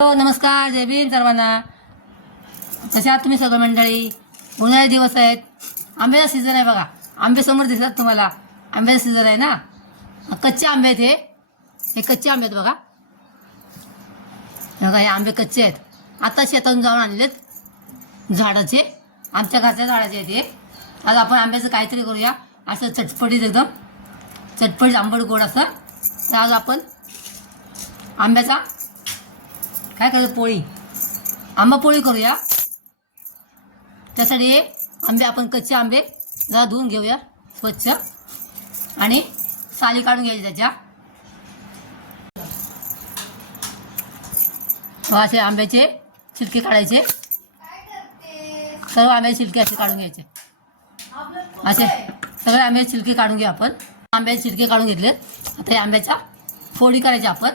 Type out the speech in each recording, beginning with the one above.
हो नमस्कार, जय भीम सर्वांना. कशा आहात तुम्ही सगळं मंडळी? उन्हाळ्याचे दिवस आहेत, आंब्याचा सीझन आहे बघा. आंबे समोर दिसतात तुम्हाला, आंब्याचा सीझन आहे ना. कच्चे आंबे आहेत हे कच्चे आंबे आहेत बघा. हे आंबे कच्चे आहेत, आता शेतातून जाऊन आणलेत झाडाचे, आमच्या घरच्या झाडाचे आहेत हे. आज आपण आंब्याचं काहीतरी करूया, असं चटपटीत एकदम चटपटीत आंबट गोड असं. तर आज आपण आंब्याचा काय करायचं, पोळी, आंबा पोळी करूया. त्यासाठी आंबे आपण कच्चे आंबे जरा धुवून घेऊया स्वच्छ आणि साली काढून घ्यायची त्याच्या. असे आंब्याचे छिलके काढायचे, सर्व आंब्याचे छिलके असे काढून घ्यायचे. असे सगळे आंब्याचे छिलके काढून घ्या आपण. आंब्याचे छिलके काढून घेतले. आता या आंब्याच्या फोडी करायच्या आपण,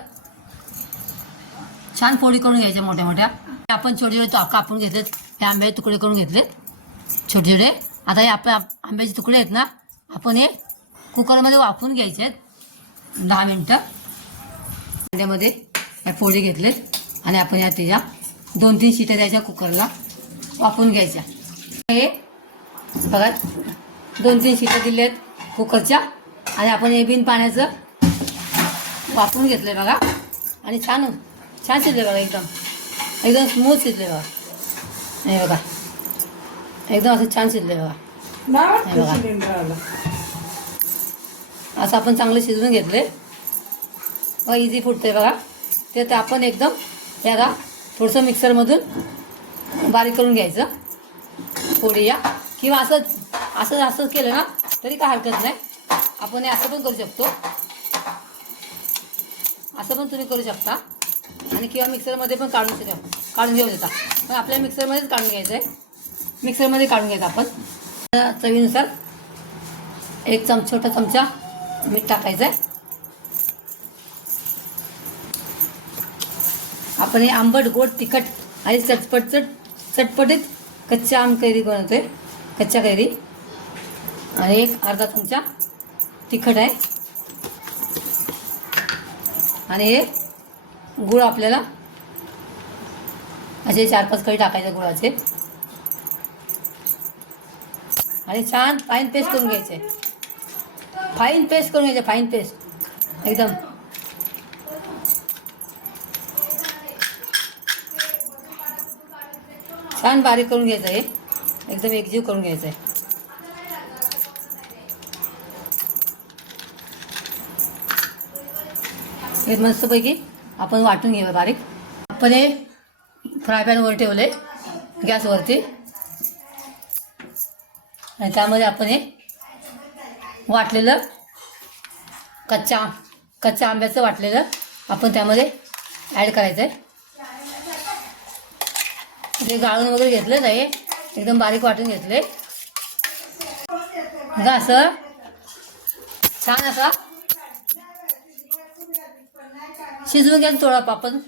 छान फोडी करून घ्यायच्या मोठ्या मोठ्या. आपण छोटे छोटे कापून घेतलेत, हे आंब्याचे तुकडे करून घेतलेत छोटे छोटे. आता हे आपल्या आंब्याचे तुकडे आहेत ना, आपण हे कुकरमध्ये वाफवून घ्यायचे आहेत 10 मिनटं. अंड्यामध्ये या फोडी घेतलेत आणि आपण या त्याच्या 2-3 शिट्या द्यायच्या, कुकरला वाफवून घ्यायच्या. हे बघा 2-3 शिट्या दिल्या आहेत कुकरच्या आणि आपण हे बिन पाण्याचं वाफवून घेतलं आहे बघा. आणि छान छान शिजले बघा, एकदम एकदम स्मूथ शिजले बघा. हे बघा एकदम असं छान शिजले बघा. हे बघा असं आपण चांगलं शिजवून घेतले बघा. इझी फुटते बघा. ते आपण एकदम याला थोडंसं मिक्सरमधून बारीक करून घ्यायचं पोळी या. किंवा असं केलं ना तरी काय हरकत नाही. आपण हे असं पण करू शकतो, असं पण तुम्ही करू शकता. आणि किंवा मिक्सरमध्ये पण काढून घेऊ देता. पण आपल्याला मिक्सरमध्येच काढून घ्यायचं आहे, मिक्सरमध्ये काढून घ्यायचं आपण. चवीनुसार एक छोटा चमचा मीठ टाकायचं आहे. आपण हे आंबट गोड तिखट आणि चटपटीत कच्च्या आम कैरी बनवतोय, कच्च्या कैरी. आणि एक अर्धा चमचा तिखट आहे. आणि हे गुळ आपल्याला असे 4-5 कळी टाकायचे गुळाचे. आणि छान फाईन पेस्ट करून घ्यायचे, फाईन पेस्ट करून घ्यायचे, फाईन पेस्ट एकदम. छान बारीक करून घ्यायचं आहे, एकदम एकजीव करून घ्यायचं आहे. हे मस्तपैकी आपण वाटून घेऊया बारीक. आपण हे फ्राय पॅनवर ठेवले गॅसवरती आणि त्यामध्ये आपण हे वाटलेलं कच्च्या आंब्याचं वाटलेलं आपण त्यामध्ये ॲड करायचं आहे. ते गाळून वगैरे घेतलं नाही, एकदम बारीक वाटून घेतले. असं छान असा शिजवून घ्यायचं. थोडा आपण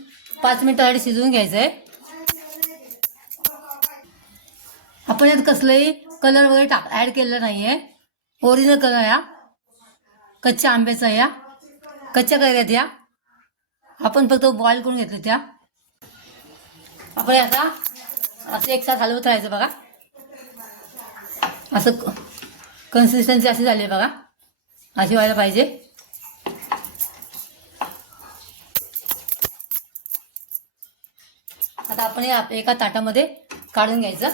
5 मिनिटासाठी शिजवून घ्यायचं आहे. आपण यात कसलंही कलर वगैरे ॲड केलेलं नाही आहे. ओरिजिनल कलर या कच्च्या आंब्याचा, या कच्च्या कैऱ्यात या आपण फक्त बॉईल करून घेतलं त्या. आपण याचा असं एक साथ हलवत राहायचं बघा. असं कन्सिस्टन्सी अशी झाली बघा, अशी व्हायला पाहिजे. आता आपण हे एका ताटामध्ये काढून घ्यायचं.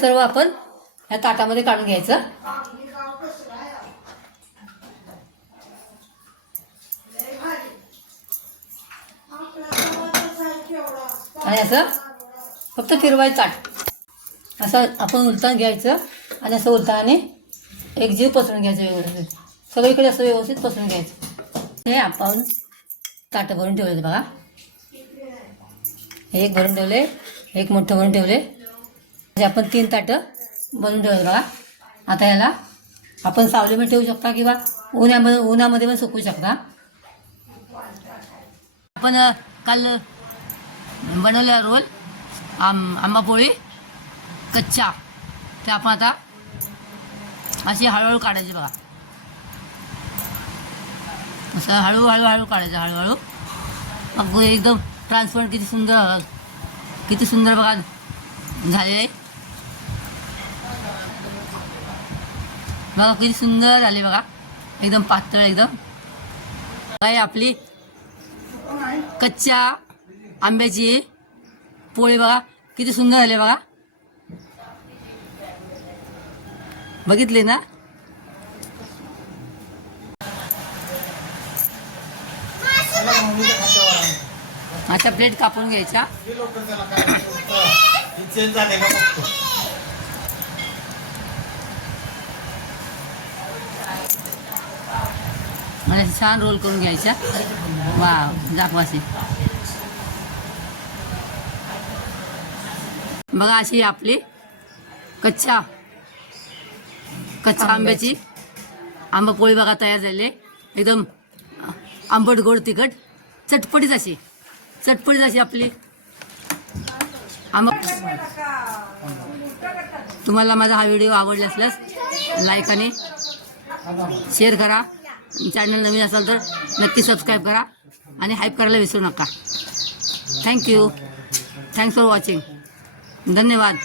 सर्व आपण ह्या ताटामध्ये काढून घ्यायचं. आणि असं फक्त फिरवायचं ताट, असं आपण उलटान घ्यायचं आणि असं उलटाने एक जीव पसरून घ्यायचं व्यवस्थित, सगळीकडे असं व्यवस्थित पसरून घ्यायचं. हे आपण ताटं भरून ठेवले बघा. एक भरून ठेवले, एक मोठं भरून ठेवले. म्हणजे आपण 3 ताटं बनवून ठेवले बघा. आता याला आपण सावलीमध्ये ठेवू शकता किंवा उन्हामध्ये पण सुकवू शकता. आपण काल बनवलेला रोल आंबा पोळी कच्च्या, ते आपण आता अशी हळूहळू काढायची बघा. असं हळूहळू काढायचं, हळूहळू अगं एकदम ट्रान्सपरंट किती सुंदर बघा झाले आहे. बघा किती सुंदर झाले बघा, एकदम पातळ एकदम. काय आपली कच्च्या आंब्याची पोळी बघा किती सुंदर झाले बघा. बघितले ना. आता प्लेट कापून घ्यायच्या. मला छान रोल करून घ्यायच्या. वाव जाकवासी बघा. अशी आपली कच्च्या आंब्याची आंबा पोळी बघा तयार झाली. एकदम आंबट गोड तिखट चटपटीत अशी आपली आंबा. तुम्हाला माझा हा व्हिडिओ आवडला असल्यास लाईक आणि शेअर करा. चॅनल नवीन असाल तर नक्की सबस्क्राईब करा आणि हाईप करायला विसरू नका. थँक्यू. Thanks for watching. धन्यवाद.